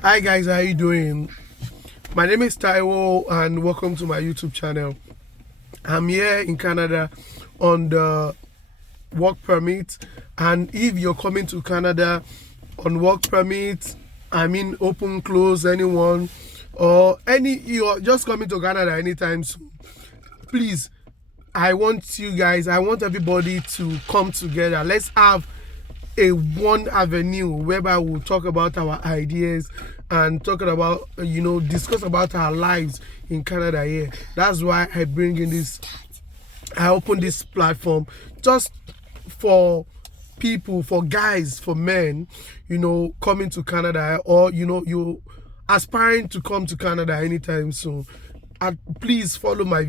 Hi guys, how you doing? My name is Taiwo and welcome to my YouTube channel. I'm here in Canada on the work permit, and if you're coming to Canada on work permit, I mean open, close, anyone or you're just coming to Canada anytime soon, please, I want everybody to come together. Let's have a one avenue whereby we'll talk about our ideas and talking about discuss about our lives in Canada here. That's why I open this platform just for people, for guys, for men, coming to Canada, or you aspiring to come to Canada anytime soon. Please follow my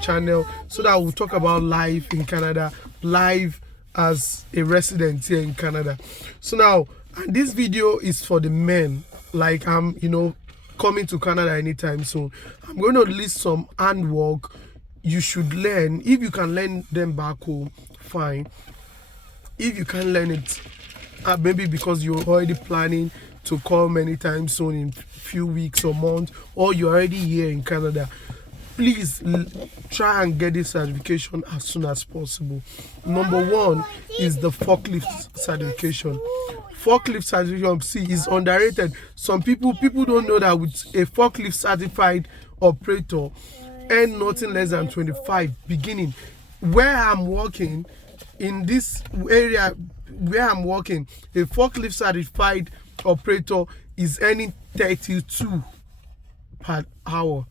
channel so that we'll talk about life in Canada, life as a resident here in Canada. So now, and this video is for the men, like I'm coming to Canada anytime soon. I'm going to list some handwork you should learn. If you can learn them back home, fine. If you can learn it, maybe because you're already planning to come anytime soon in few weeks or months, or you're already here in Canada, please try and get this certification as soon as possible. Number one is the forklift certification. Forklift certification, is underrated. Some people don't know that with a forklift certified operator, earn nothing less than 25 beginning. Where I'm working, in this area where I'm working, a forklift certified operator is earning 32 per hour.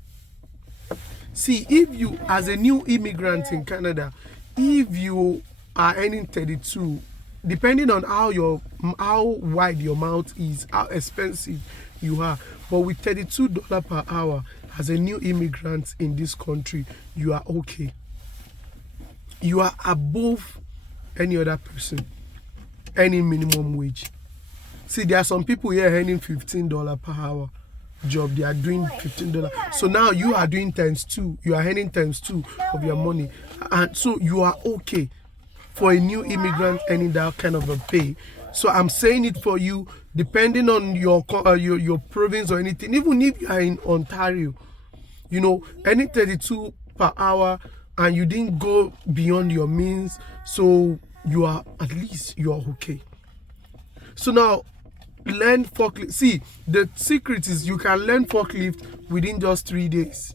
See, if you, as a new immigrant in Canada, if you are earning 32, depending on how wide your mouth is, how expensive you are, but with $32 per hour as a new immigrant in this country, you are okay. You are above any other person earning minimum wage. See, there are some people here earning $15 per hour job. They are doing $15. So now you are doing times 2. You are earning times 2 of your money, and so you are okay for a new immigrant earning that kind of a pay. So I'm saying it for you, depending on your province or anything. Even if you are in Ontario, earning 32 per hour and you didn't go beyond your means, so you are, at least you are okay. So now, learn forklift. See, the secret is you can learn forklift within just 3 days.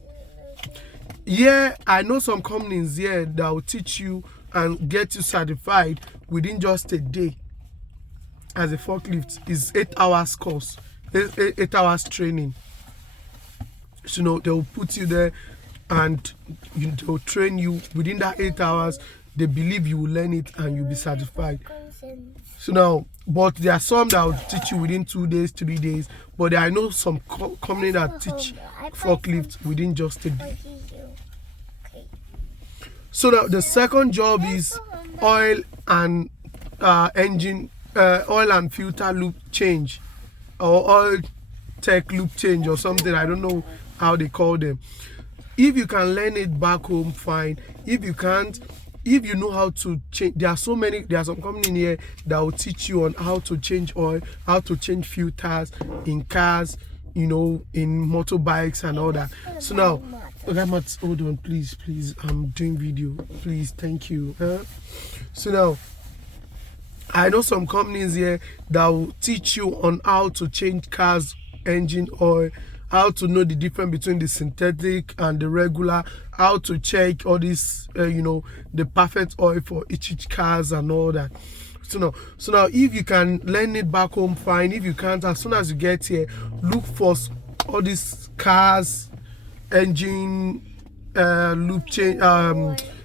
Yeah, I know some companies here that will teach you and get you certified within just a day. As a forklift is 8 hours course, 8 hours training. So they will put you there and they'll train you within that 8 hours. They believe you will learn it and you'll be certified. So now, but there are some that will teach you within 2 days, 3 days. But I know some company that teach forklift within just a day. So now the second job is oil and oil and filter loop change, or oil tech loop change or something. I don't know how they call them. If you can learn it back home, fine. If you can't, if you know how to change, there are some companies here that will teach you on how to change oil, how to change filters in cars, in motorbikes and all that. So now, hold on, please, I'm doing video, please, thank you. So now, I know some companies here that will teach you on how to change cars engine oil, how to know the difference between the synthetic and the regular, how to check all this, the perfect oil for each cars and all that. So now, if you can learn it back home, fine. If you can't, as soon as you get here, look for all these cars, engine loop change,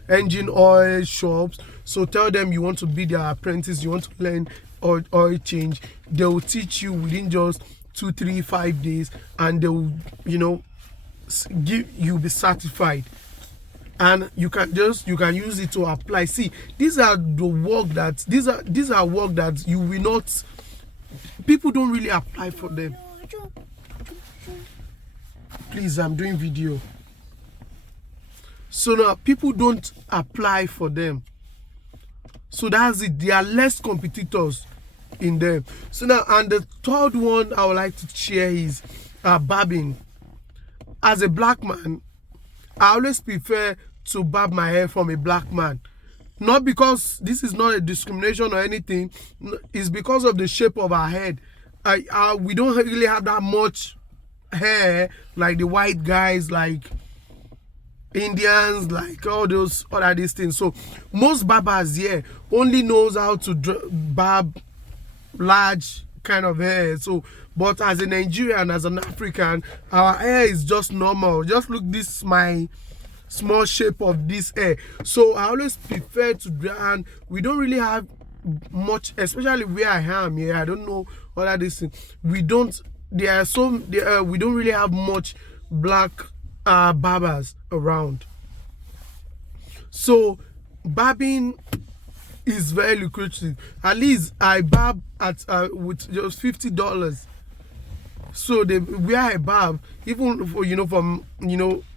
engine oil shops. So tell them you want to be their apprentice, you want to learn oil change. They will teach you within just 2, 3, 5 days, and they will you'll be certified, and you can use it to apply. See, these are work that you will not, people don't really apply for them. Please, I'm doing video. So now people don't apply for them. So that's it. There are less competitors in them. So now, and the third one I would like to share is barbing. As a black man, I always prefer to barb my hair from a black man. Not because this is not a discrimination or anything, it's because of the shape of our head. We don't really have that much hair like the white guys, like Indians, like all those other these things. So most barbers here only knows how to barb large kind of hair. So but as a Nigerian, as an African, our hair is just normal. Just look, this my small shape of this hair. So I always prefer to dry, and we don't really have much, especially where I am here. I don't know what are these things. We don't we don't really have much black barbers around. So barbing is very lucrative. At least I barb at with just $50. So where I barb, even for, from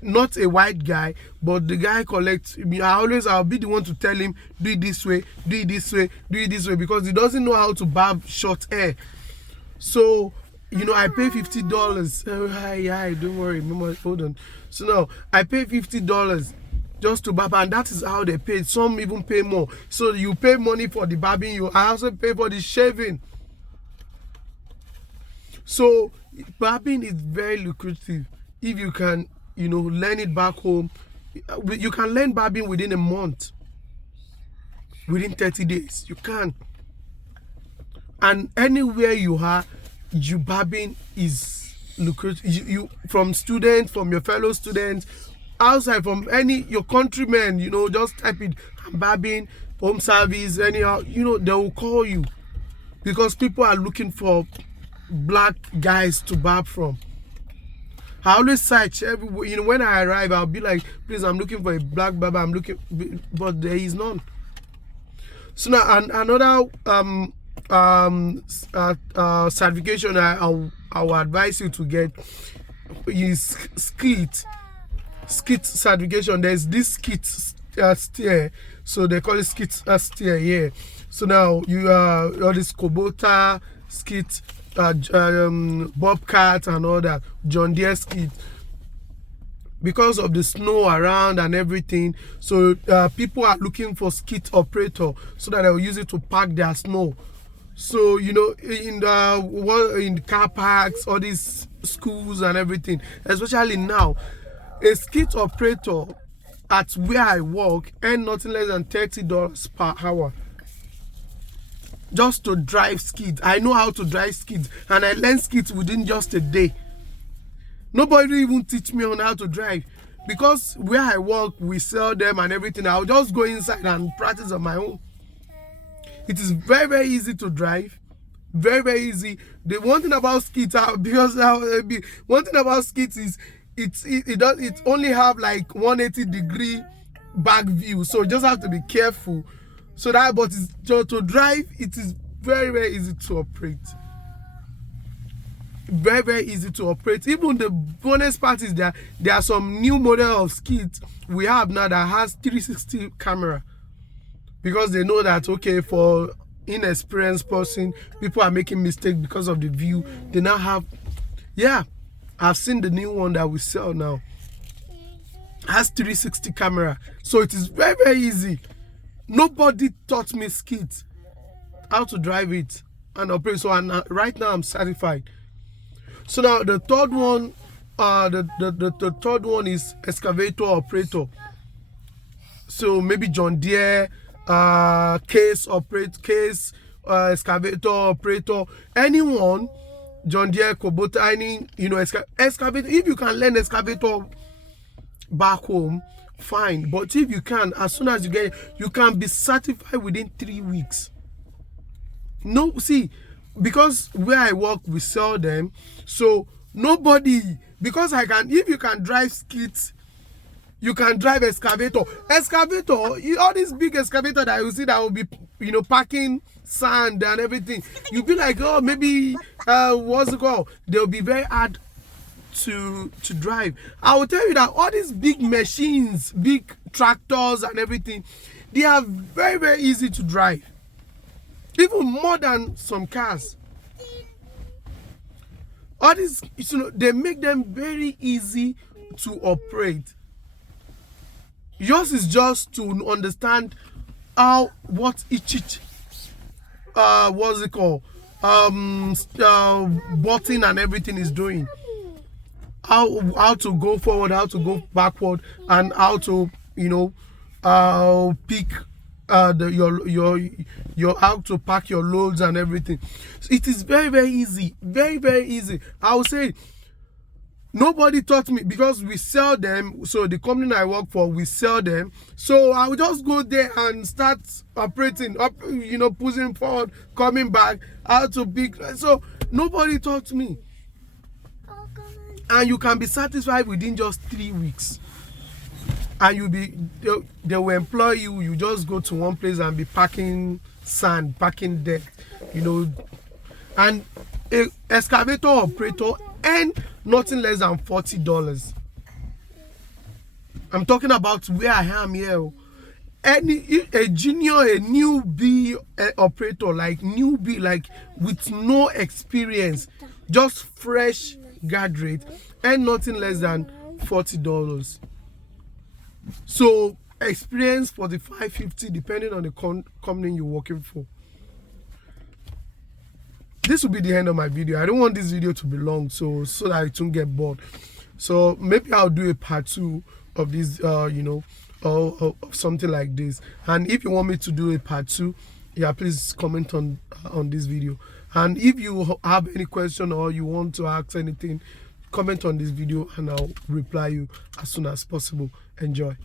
not a white guy, but the guy collects me. I'll be the one to tell him, do it this way, do it this way, do it this way, because he doesn't know how to barb short hair. So I pay $50. Hi, don't worry, mama, hold on. So now I pay $50 just to barb, and that is how they pay. Some even pay more. So you pay money for the barbing, I also pay for the shaving. So barbing is very lucrative if you can, learn it back home. You can learn barbing within a month, within 30 days. You can. And anywhere you are, barbing is lucrative. You from students, from your fellow students, outside, from your countrymen, just type it, barbing, home service, anyhow, they will call you, because people are looking for black guys to barb from. I always search everywhere. When I arrive, I'll be like, please, I'm looking for a black barber. I'm looking, but there is none. So now, another certification I will advise you to get is skit certification. There's this skit steer, so they call it skit steer here. So now you all this Kubota skit, Bobcat and all that, John Deere skit, because of the snow around and everything. So people are looking for skit operator so that they will use it to pack their snow. So in the car parks, all these schools and everything, especially now, a skit operator at where I work earn nothing less than $30 per hour just to drive skids. I know how to drive skids, and I learned skids within just a day. Nobody even teach me on how to drive, because where I work, we sell them and everything. I'll just go inside and practice on my own. It is very, very easy to drive. Very, very easy. The one thing about skids, one thing about skids is it only have like 180-degree back view, so you just have to be careful. So that, but to drive, it is very, very easy to operate. Very, very easy to operate. Even the bonus part is that there are some new model of skids we have now that has 360 camera, because they know that, okay, for inexperienced person, people are making mistakes because of the view. They now have, I've seen the new one that we sell now, has 360 camera, so it is very, very easy. Nobody taught me skids, how to drive it and operate. So right now I'm certified. So now the third one, the third one is excavator operator. So maybe John Deere, case excavator operator, anyone, John Deere, Kubota, any excavator. If you can learn excavator back home, fine. But if you can, as soon as you get it, you can be certified within 3 weeks. No, see, because where I work, we sell them. So nobody, because if you can drive skids, you can drive excavator. All these big excavator that you see that will be, packing sand and everything. You'll be like, oh, maybe, what's it called? They'll be very hard to drive. I will tell you that all these big machines, big tractors and everything, they are very, very easy to drive. even more than some cars. All these, they make them very easy to operate. Yours is just to understand what each what's it called, button and everything is doing. How to go forward, how to go backward, and how to pick your how to pack your loads and everything. So it is very, very easy, very, very easy. I would say nobody taught me, because we sell them. So the company I work for, we sell them. So I would just go there and start operating, pushing forward, coming back, how to pick. So nobody taught me. And you can be satisfied within just 3 weeks. And they will employ you. You just go to one place and be packing sand, packing dirt, and a excavator operator earn nothing less than $40. I'm talking about where I am here. A junior, a newbie operator, like newbie, like with no experience, just fresh graduate, earn nothing less than $40. So experience $45, $50, depending on the company you're working for. This will be the end of my video. I don't want this video to be long, so that it won't get bored. So maybe I'll do a part 2 of this, or something like this. And if you want me to do a part 2, yeah, please comment on this video. And if you have any question or you want to ask anything, comment on this video and I'll reply you as soon as possible. Enjoy.